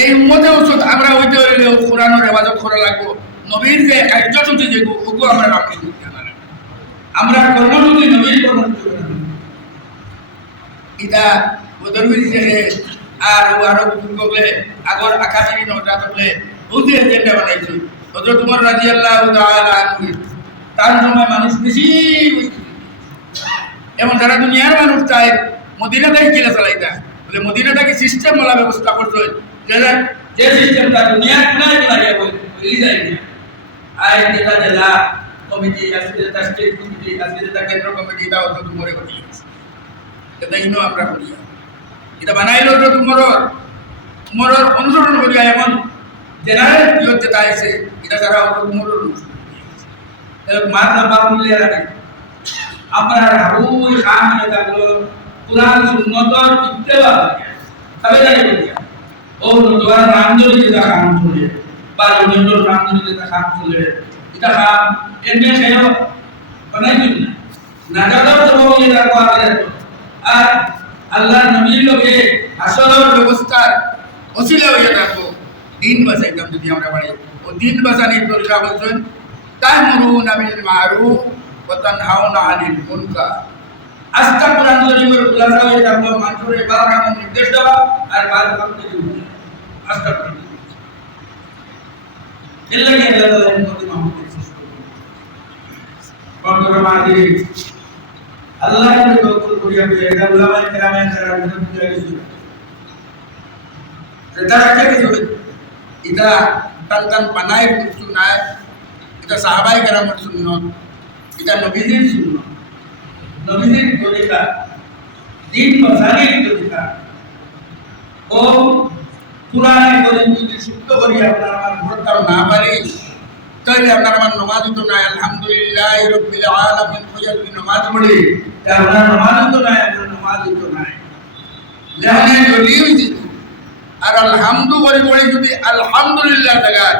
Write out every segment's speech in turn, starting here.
এই উম্মতে ওষুধ আমরা হইতে হইলে কোরআনের হেফাজত করা লাগবো। নবীর যে কার্যসূচি যেগু, ওগু আমরা রাখতে আমরা কর্মসূচি নবীর কর্মসূচি ইটা বদরবির যে আর আরও বুজুর্গ বলে, আগর আকাশি নটা বলে বুঝে এজেন্ডা বানাইছি। হজরত উমর রাদিয়াল্লাহু তাআলা আনহু, তার সময় মানুষ বেশি। এবং যারা দুনিয়ার মানুষ চায় মদিনাটাই কিনা চালাইতা বলে মদিনাটাকে সিস্টেম বলা ব্যবস্থা করতে যে যে সিস্টেমটা দুনিয়ার কোনায় গিয়ে বলি যায় না আয় যেটা জেলা কমিটি আজকে যেটা স্টেট কমিটি আজকে যেটা কেন্দ্র কমিটি, এটা হতো তোমারে করি এটা ইনো আমরা করি এটা বানাইলো তো তোমার তোমার অনুসরণ করিয়া এমন জেনারেল পিওর যেটা আছে এটা যারা তোমার অনুসরণ মাথা বাবুলে রাখে আপনার হাবুই খান থাকল কোরআন সুন্নতর ইত্তেবা তবে জানি বলিয়া ও নতুন নাম ধরে যেটা খান চলে। বা রবীন্দ্র নাম ধরে যেটা খান চলে। এটা খান এমনি খেয়েও বানাই দিন না। নাজাদর তো বলে রাখো আগে আর আল্লাহ নবীর লোকে আসলের ব্যবস্থার ওসিলা হয়ে রাখো দিন বাঁচাইতাম যদি আমরা বাড়ি। ও দিন বাঁচানির তরিকা বলছেন তা'মুরুনা বিল মা'রুফ ওয়া তানহাউনা 'আনিল মুনকার। আস্তা কোরআন শরীফের খুলাসা হয়ে থাকল মানুষের কাম নির্দেশ দেওয়া আর ভালো কাম থেকে দূরে আস্তা কোরআন এর লাগে আল্লাহ তাআলা এর মধ্যে মাহমুদ বন্ধুরা মাঝে আল্লাহ এর তওয়াক্কুল করিয়া পেয়ে এটা উলামা কেরামে কেরাম এটা বুঝা গেছে এটা রাখা গেছে এটা টান টান বানায় কিছু নাই এটা সাহাবাই কেরামের শূন্য এটা নবীজির শূন্য নবীজির তরিকা দিন বাসানির তরিকা ও কোরআনে করিম যদি শুদ্ধ করি আপনার আমার ভরতাও না পারি? তাহলে আপনার আমার নমাজ তো নাই আলহামদুলিল্লাহ রব্বিল আলামিন হইয়া যদি নমাজ পড়ি? তা আপনার নমাজ তো নাই আপনার নমাজ তো নাই লেহনে যদি হইছে আর আলহামদু করে পড়ে যদি আলহামদুলিল্লাহ জায়গায়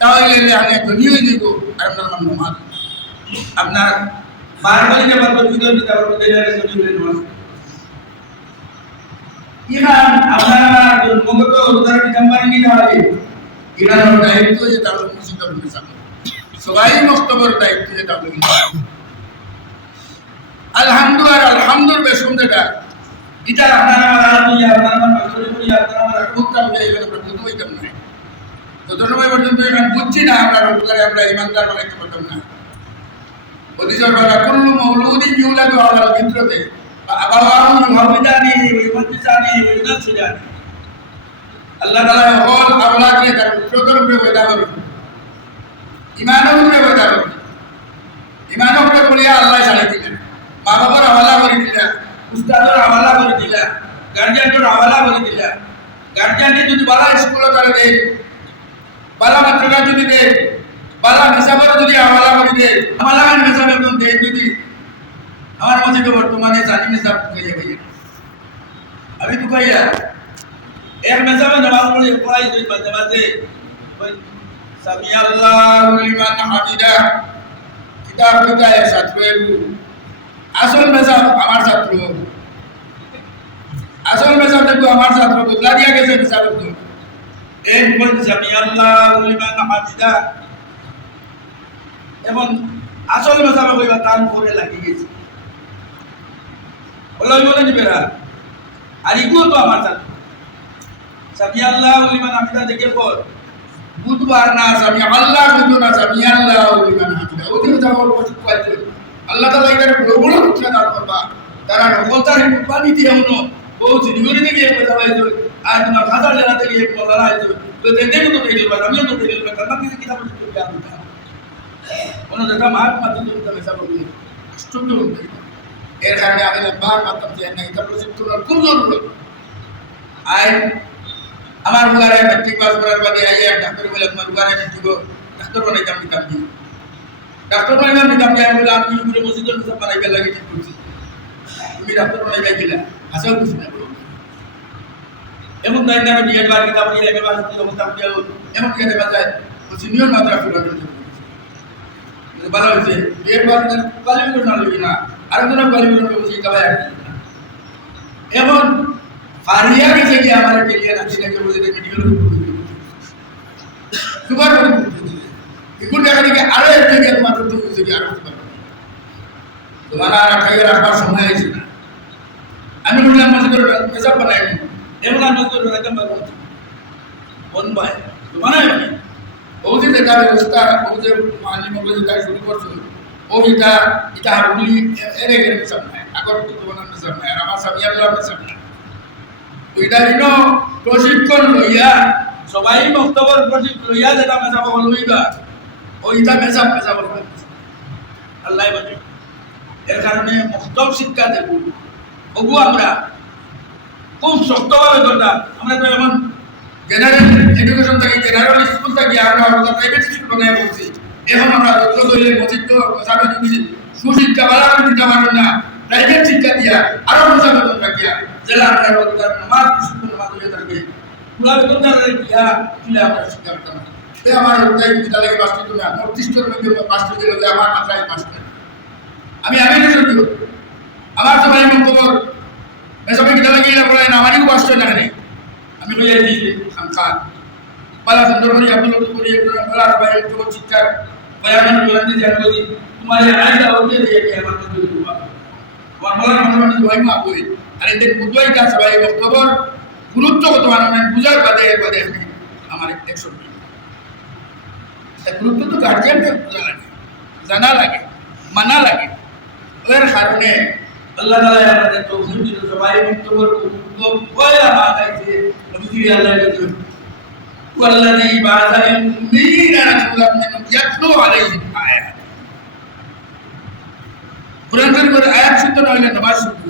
তাহলে লেহনে ধনী হয়ে যাব আর আপনার আমার নমাজ আপনার বারবার যে বারবার ভিতর দিতে পারব দেয়ালে ধনী হয়ে নমাজ? ইমান আপনারা মগত উদার নম্বর নিতে হবে ইরানোর দায়িত্ব যে তার মুসিদ মিসাল সবাই বক্তব্যের দায়িত্ব যে তার আলহামদুলিল্লাহ আলহামদুল বেসুন যেটা এটা আপনারা আমার ইয়া আপনারা আমার করি আপনারা আমার খুবটা বুঝে এগুলো প্রকৃত হইতাম না। তত সময় পর্যন্ত ইমান বুঝছি না আমরা রোজগারে আমরা ইমানদার বানাইতে পারতাম না। অতিশয় বলা কুল্লু মৌলুদিন ইউলাদু আলাল ফিতরতে আবাওয়াহু ইউহাবিদানি ওয়া ইউমাজ্জিসানি ওয়া ইউনাসিরানি আল্লাহ তাআলা হল আওলাদকে তার পুত্রদের উপরে পয়দা করবে ইমানের উপরে পয়দা করবে ইমানের উপরে বলিয়া আল্লাহ ছাড়াই দিলেন মা বাবার হাওয়ালা করে দিলা উস্তাদের হাওয়ালা করে দিলা গার্জিয়ানের হাওয়ালা করে দিলা গার্জিয়ানকে যদি বালা স্কুলে তারা দেয় বালা মাত্রা যদি দেয় বালা মেসাবার যদি হাওয়ালা করে দেয় হাওয়ালা মেসাব একদম দেয় যদি আমার মাঝে তো বর্তমানে জানি মেসাব হয়ে যাবে আমি তো কইয়া এক মেসাবে নামাজ পড়ে পড়াই দুই মাঝে মাঝে ওই সামি আল্লাহু লিমান হামিদা কিতাব কিতায় ছাত্র আসল মেসাব আমার ছাত্র আসল মেসাব দেখো আমার ছাত্র বদলা দিয়া গেছে মেসাব তো এক বল সামি আল্লাহু লিমান হামিদা এবং আসল মেসাব কইবা তার উপরে লাগি গেছে বলে বলে নিবে আর ইগুলো তো আমার ছাত্র সামি আল্লাহ লিমান হামিদা, দেখে পর বুধবার না সামি আল্লাহ বুঝো না সামি আল্লাহ লিমান হামিদা। ওদিকে যাওয়ার পর পাইছে আল্লাহ তাআলা এটার বড় বড় দান করবা। তারা নকলতার কুরবানি দিয়ে হনো বহু সিনিয়রি থেকে এক কথা হয়েছে। আর তোমার হাজার জানা থেকে এক কথা হয়েছে। তো দেখতে তো দেখে দিবা আমিও তো দেখে দিবা কারণ কিছু কিতাব পড়তে দিতা কোন দেখা মার মাধ্যম তো মেসা বলি স্টুডিও এর কারণে আমি বার মাধ্যম যে না এটা প্রযুক্তি খুব জরুরি আই আমার বুগারে মেট্রিক পাস করার বাদে আইয়া ডাক্তার বলে, তোমার বুগারে মেট্রিক ডাক্তার বানাইতাম নিতাম দিয়ে ডাক্তার বানাইতাম নিতাম দিয়ে বলে আমি উপরে মসজিদের সব বানাইবে লাগে ঠিক করছি? তুমি ডাক্তার বানাইবে গেলা আসল কিছু না। এমন দায়িত্ব আমি বিয়ের বার কিতাব নিয়ে লেগে বাসা দিয়ে অবস্থা দিয়ে এমন কে দেখা যায়, ও সিনিয়র মাত্রা করে ভালো হয়েছে, বিয়ের বার কোয়ালিফিকেশন না। লবি না আরেকজনের কোয়ালিফিকেশন বলছি কাবাই আর এমন হারিয়া গেছে কি, আমার কেলিয়া নাচি নাকি করে এখন দেখা দেখি আরও এক জায়গায় মাত্র তো বুঝে কি আরও তোমার আর খাইয়ে রাখবার সময় আছে না আমি বললাম মাঝে করে পেশাব বানাই এমন আমি তো রাখতাম পারব বন ভাই তোমার যে দেখা ব্যবস্থা যে মালি মগলে যেটা শুরু করছ ও এটা এটা হারুলি এর এর নাই আগর তো তোমার নাই আর আমার স্বামী আল্লাহ পেশাব হইল প্রশিক্ষণ লইয়া, সবাই বক্তব্য প্রশিক্ষণ লইয়া যেটা মেশাব লইবা ওইটা মেশাব মেশাব আল্লাহ বলে, এর কারণে মক্তব শিক্ষা দেব। ওগু আমরা। খুব শক্তভাবে ধরলাম আমরা তো এমন জেনারেল এডুকেশন থেকে জেনারেল স্কুল থেকে আমরা প্রাইভেট স্কুল বানায় বলছি। এখন আমরা যত দলীয় মসজিদ সুশিক্ষা দিতে পারবেন না প্রাইভেট শিক্ষা দিয়া, আরও মজা বেতন রাখিয়া জেলা আমরা রোজগার নামাজ বিশুদ্ধ নামাজ হয়ে থাকবে পুরা বেতন দ্বারা দিয়া তুলে আমরা শিক্ষা করতে পারি তাই আমার ওটাই বিদ্যালয়ে বাস্তব না মস্তিষ্কের মধ্যে বাস্তব দিলে আমার মাথায় বাস্তব আমি আমি সত্য আমার তো ভাই মন্তব্য এসবে বিদ্যালয়ে গিয়ে পড়ে না আমারই কষ্ট না নেই আমি কই এই খানকান পালা সুন্দরবনি আব্দুল করি পালা ভাই তো শিক্ষা বয়ান বয়ান দিয়ে জানো যে তোমার আইডা হতে দিয়ে কি আমার মধ্যে দুবা আমার মনে মনে মনে দোয়াই মা কই আর এদের বুঝাই কাজ ভাই বক্তব্য গুরুত্ব কত মানে বুঝার বাদে বাদে আমি আমার একশো গুরুত্ব তো গার্জিয়ানকে বোঝা লাগে জানা লাগে মানা লাগে এর কারণে আল্লাহ তাআলা আমাদের তৌফিক দিল সবাই বক্তব্য গুরুত্ব বয়া মাগাইছে নবী আল্লাহ বলেন والذي بعث للأمين رسولا منهم يتلو عليهم آياته কোরআন শরীফের আয়াত শুনতে না হলে নামাজ শুনতে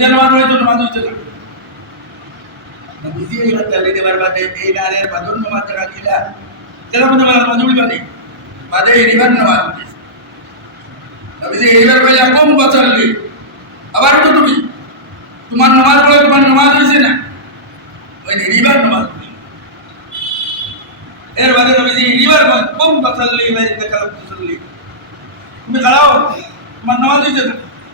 যে নামাজ পড়েছো নামাজ হচ্ছে না তালি দেবার বাদে, এই নারের বাদন নামাজ জায়গা দিলা যেটা মনে হয় নামাজ বাদে এরিবার নামাজ উঠেছে নবীজি এইবার কইলা কম বাঁচালি আবার তো তুমি। তোমার নামাজ পড়ে তোমার নামাজ হয়েছে না। ওই এরিবার নামাজ। এর বাদে নবীজি এরিবার কম বাঁচালি ভাই দেখালাম তুসল্লি তুমি খাড়াও তোমার নামাজ হয়েছে না।